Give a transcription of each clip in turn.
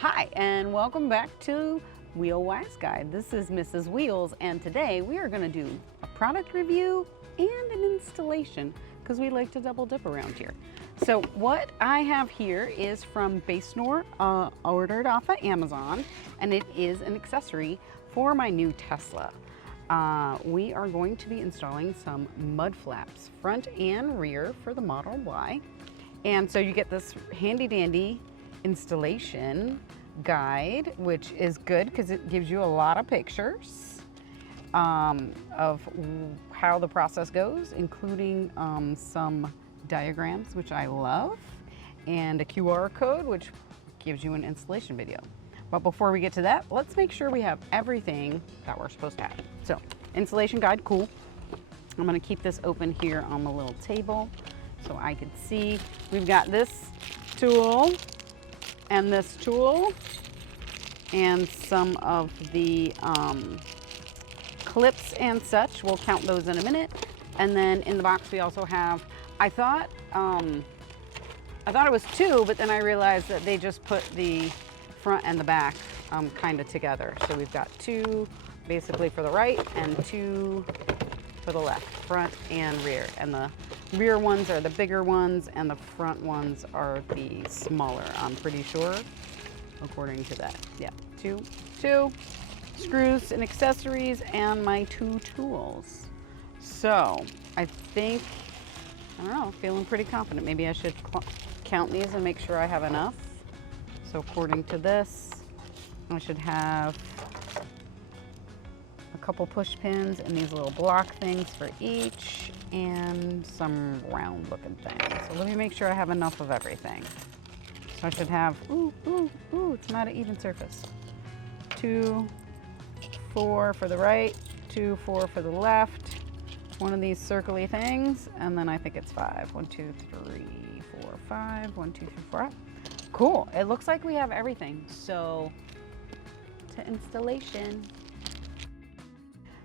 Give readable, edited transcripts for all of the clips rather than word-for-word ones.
Hi, and welcome back to Wheel Wise Guide. This is Mrs. Wheels, and today we are going to do a product review and an installation because we like to double dip around here. So what I have here is from Basnor, ordered off of Amazon, and it is an accessory for my new Tesla. We are going to be installing some mud flaps, front and rear, for the Model Y. And so you get this handy dandy installation guide, which is good because it gives you a lot of pictures of how the process goes, including some diagrams, which I love, and a QR code, which gives you an installation video. But before we get to that, let's make sure we have everything that we're supposed to have. So, installation guide, cool. I'm gonna keep this open here on the little table so I can see. We've got this tool and this tool and some of the clips and such. We'll count those in a minute. And then in the box we also have, I thought it was two, but then I realized that they just put the front and the back kind of together. So we've got two basically for the right and two for the left, front and rear. And the rear ones are the bigger ones and the front ones are the smaller, I'm pretty sure, according to that. Yeah, two screws and accessories and my two tools. So I think, I don't know, feeling pretty confident. Maybe I should count these and make sure I have enough. So according to this, I should have a couple push pins and these little block things for each and some round looking things. So let me make sure I have enough of everything. So I should have, it's not an even surface. 2, 4 for the right, 2, 4 for the left, one of these circly things, and then I think it's 5. 1, 2, 3, 4, 5, 1, 2, 3, 4. Cool, it looks like we have everything. So to installation.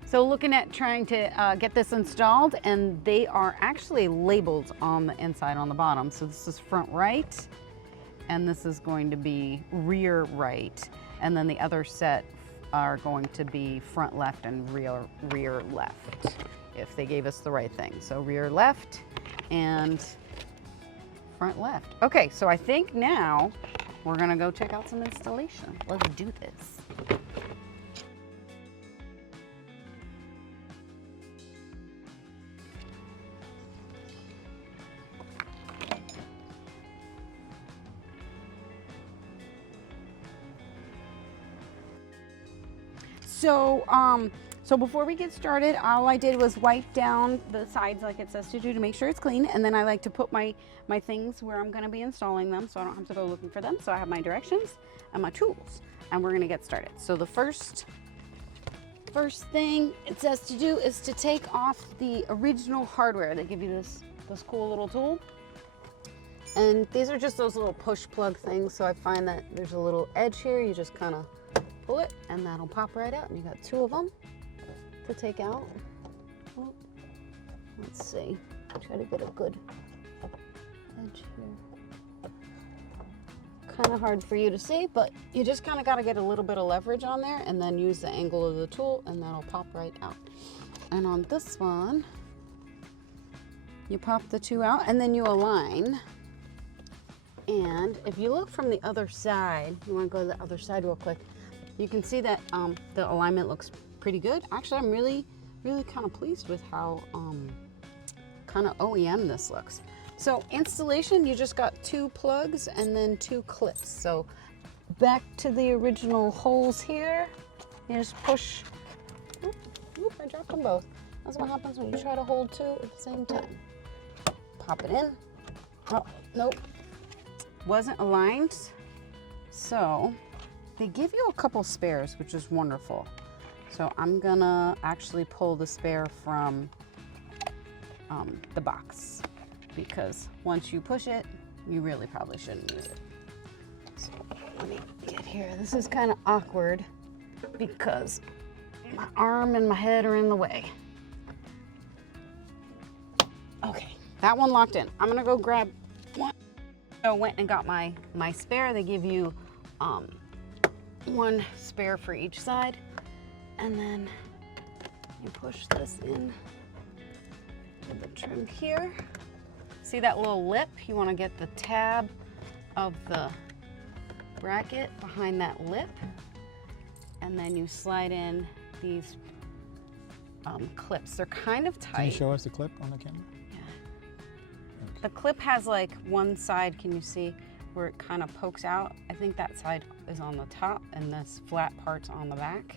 So looking at trying to get this installed, and they are actually labeled on the inside on the bottom. So this is front right, and this is going to be rear right. And then the other set are going to be front left and rear left, if they gave us the right thing. So rear left and front left. Okay, so I think now we're gonna go check out some installation. Let's do this. So before we get started, all I did was wipe down the sides like it says to do to make sure it's clean. And then I like to put my things where I'm gonna be installing them so I don't have to go looking for them. So I have my directions and my tools, and we're gonna get started. So the first thing it says to do is to take off the original hardware. They give you this cool little tool. And these are just those little push plug things. So I find that there's a little edge here. You just kind of pull it and that'll pop right out. And you got 2 of them to take out. Oh, let's see, try to get a good edge here. Kind of hard for you to see, but you just kind of got to get a little bit of leverage on there and then use the angle of the tool and that'll pop right out. And on this one, you pop the 2 out and then you align. And if you look from the other side, you want to go to the other side real quick, you can see that the alignment looks pretty good. Actually, I'm really kind of pleased with how kind of OEM this looks. So installation, you just got 2 plugs and then 2 clips. So back to the original holes here, you just push. Oop, I dropped them both. That's what happens when you try to hold 2 at the same time. Pop it in. Oh, nope. Wasn't aligned. So they give you a couple spares, which is wonderful. So I'm gonna actually pull the spare from the box, because once you push it, you really probably shouldn't use it. So let me get here. This is kind of awkward because my arm and my head are in the way. Okay, that one locked in. I'm gonna go grab one. So I went and got my spare. They give you one spare for each side. And then you push this in to the trim here. See that little lip? You want to get the tab of the bracket behind that lip. And then you slide in these clips. They're kind of tight. Can you show us the clip on the camera? Yeah. Okay. The clip has like one side, can you see, where it kind of pokes out? I think that side is on the top and this flat part's on the back.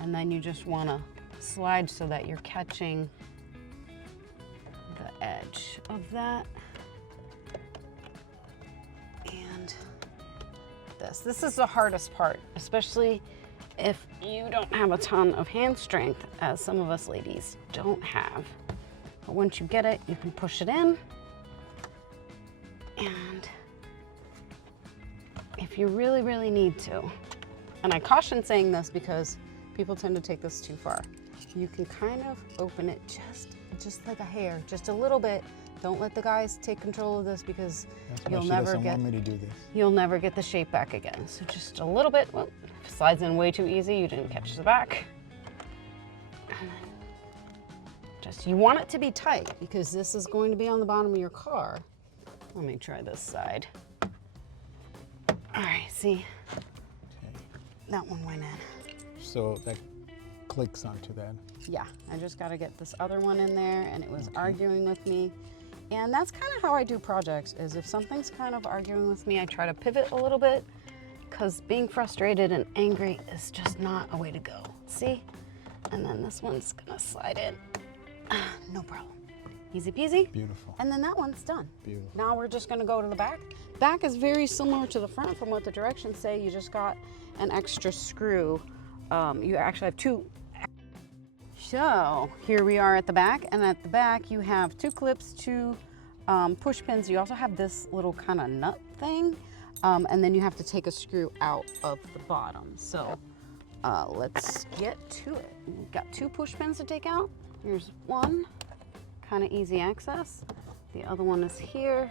And then you just want to slide so that you're catching the edge of that. And this is the hardest part, especially if you don't have a ton of hand strength, as some of us ladies don't have. But once you get it, you can push it in. And if you really, really need to, and I caution saying this because people tend to take this too far, you can kind of open it just like a hair, just a little bit. Don't let the guys take control of this because you'll never get the shape back again. So just a little bit. Well, if it slides in way too easy, you didn't catch the back. And then you want it to be tight because this is going to be on the bottom of your car. Let me try this side. All right, see? Okay. That one went in. So that clicks onto that. Yeah, I just got to get this other one in there, and it was arguing with me. And that's kind of how I do projects, is if something's kind of arguing with me, I try to pivot a little bit, because being frustrated and angry is just not a way to go. See? And then this one's gonna slide in. No problem. Easy peasy. Beautiful. And then that one's done. Beautiful. Now we're just gonna go to the back. Back is very similar to the front from what the directions say. You just got an extra screw. You actually have two. So here we are at the back, and at the back you have two clips, two push pins. You also have this little kind of nut thing, and then you have to take a screw out of the bottom. So let's get to it. We've got two push pins to take out. Here's one, kind of easy access. The other one is here.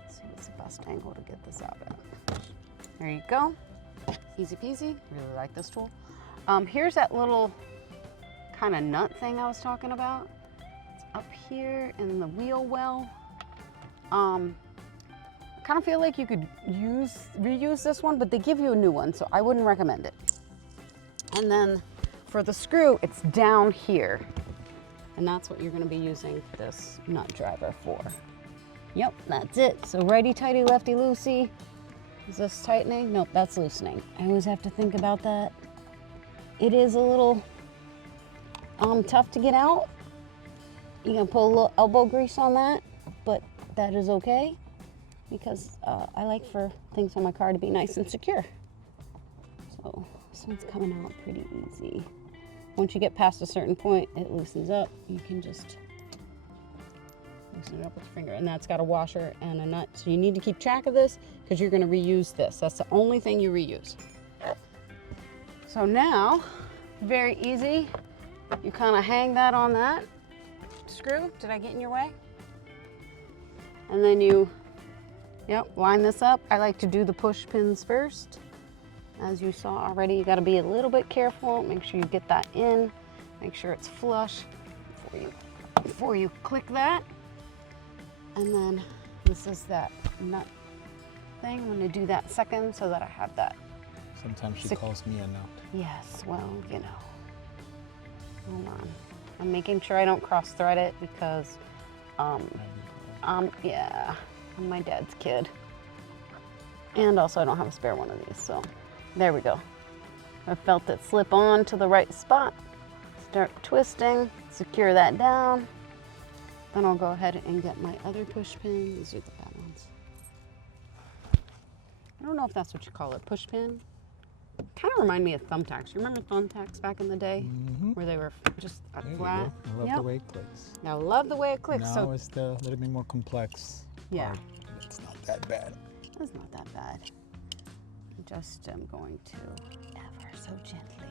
Let's see what's the best angle to get this out at. There you go. Easy peasy. Really like this tool. Here's that little kind of nut thing I was talking about. It's up here in the wheel well. I kind of feel like you could reuse this one, but they give you a new one, so I wouldn't recommend it. And then for the screw, it's down here. And that's what you're gonna be using this nut driver for. Yep, that's it. So righty tighty, lefty loosey. Is this tightening? Nope, that's loosening. I always have to think about that. It is a little tough to get out. You can put a little elbow grease on that, but that is okay because I like for things on my car to be nice and secure. So this one's coming out pretty easy. Once you get past a certain point, it loosens up. You can just loosen it up with your finger, and that's got a washer and a nut. So you need to keep track of this because you're going to reuse this. That's the only thing you reuse. So now, very easy. You kind of hang that on that screw. Did I get in your way? And then you, line this up. I like to do the push pins first. As you saw already, you got to be a little bit careful. Make sure you get that in. Make sure it's flush before you click that. And then this is that nut thing. I'm going to do that second so that I have that. Sometimes she calls me a nut. Yes, well, you know. Hold on. I'm making sure I don't cross thread it because, yeah, I'm my dad's kid. And also I don't have a spare one of these, so there we go. I felt it slip on to the right spot. Start twisting, secure that down. Then I'll go ahead and get my other push pin. These are the bad ones. I don't know if that's what you call it, push pin. Kind of remind me of thumbtacks. You remember thumbtacks back in the day? Mm-hmm. Where they were just a flat? I love the way it clicks. I love the way it clicks. Now it's the little bit more complex part. It's not that bad. It's not that bad. I just am going to ever so gently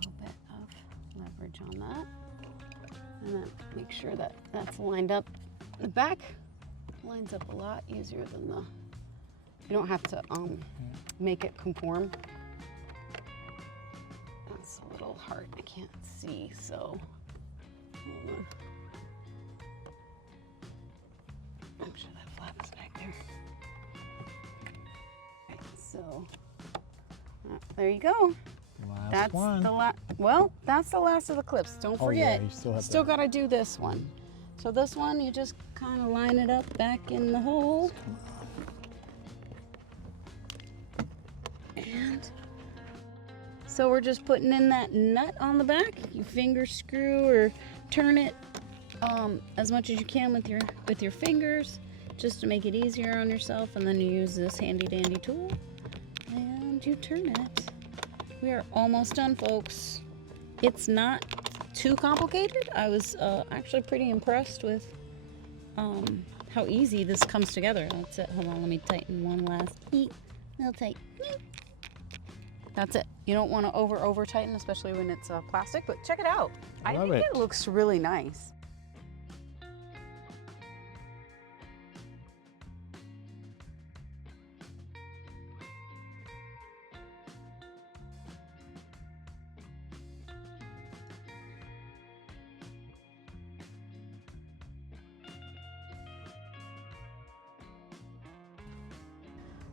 get a little bit of leverage on that. And then make sure that that's lined up. The back lines up a lot easier than the You don't have to make it conform. That's a little hard. I can't see, so hold on. Make sure that flattens back there. Okay, so there you go. Last That's one. the last. Well, that's the last of the clips. Don't forget. Oh, yeah, you still have Still got to do this one. So this one, you just kind of line it up back in the hole. And so we're just putting in that nut on the back. You finger screw or turn it as much as you can with your fingers, just to make it easier on yourself. And then you use this handy dandy tool and you turn it. We are almost done, folks. It's not too complicated. I was actually pretty impressed with how easy this comes together. That's it. Hold on, let me tighten one last little tight. That's it. You don't want to over tighten, especially when it's plastic, but check it out. I think it looks really nice.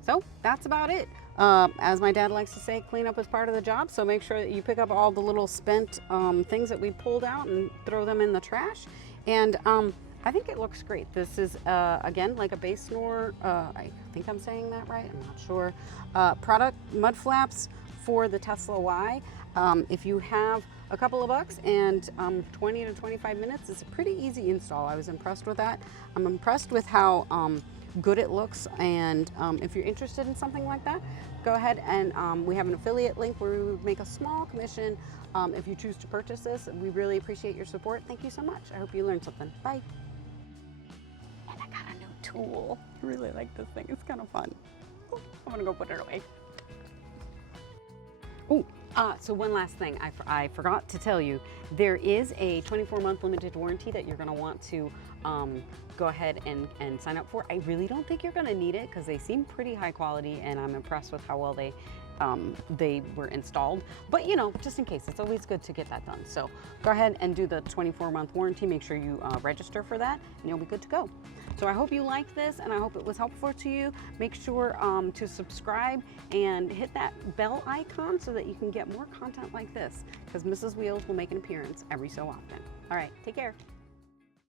So that's about it. As my dad likes to say, cleanup is part of the job. So make sure that you pick up all the little spent things that we pulled out and throw them in the trash. And I think it looks great. This is, again, like a Basnor, I think I'm saying that right, I'm not sure, product, mud flaps for the Tesla Y. If you have a couple of bucks and 20 to 25 minutes, it's a pretty easy install. I was impressed with that. I'm impressed with how good it looks, and if you're interested in something like that, go ahead and we have an affiliate link where we would make a small commission if you choose to purchase this. We really appreciate your support. Thank you so much. I hope you learned something. Bye. And I got a new tool. I really like this thing. It's kind of fun. I'm gonna go put it away. Oh, so one last thing I forgot to tell you. There is a 24-month limited warranty that you're going to want to go ahead and sign up for. I really don't think you're going to need it because they seem pretty high quality, and I'm impressed with how well they were installed. But you know, just in case, it's always good to get that done. So go ahead and do the 24-month warranty. Make sure you register for that, and you'll be good to go. So I hope you liked this, and I hope it was helpful to you. Make sure to subscribe and hit that bell icon so that you can get more content like this, because Mrs. Wheels will make an appearance every so often. All right, take care.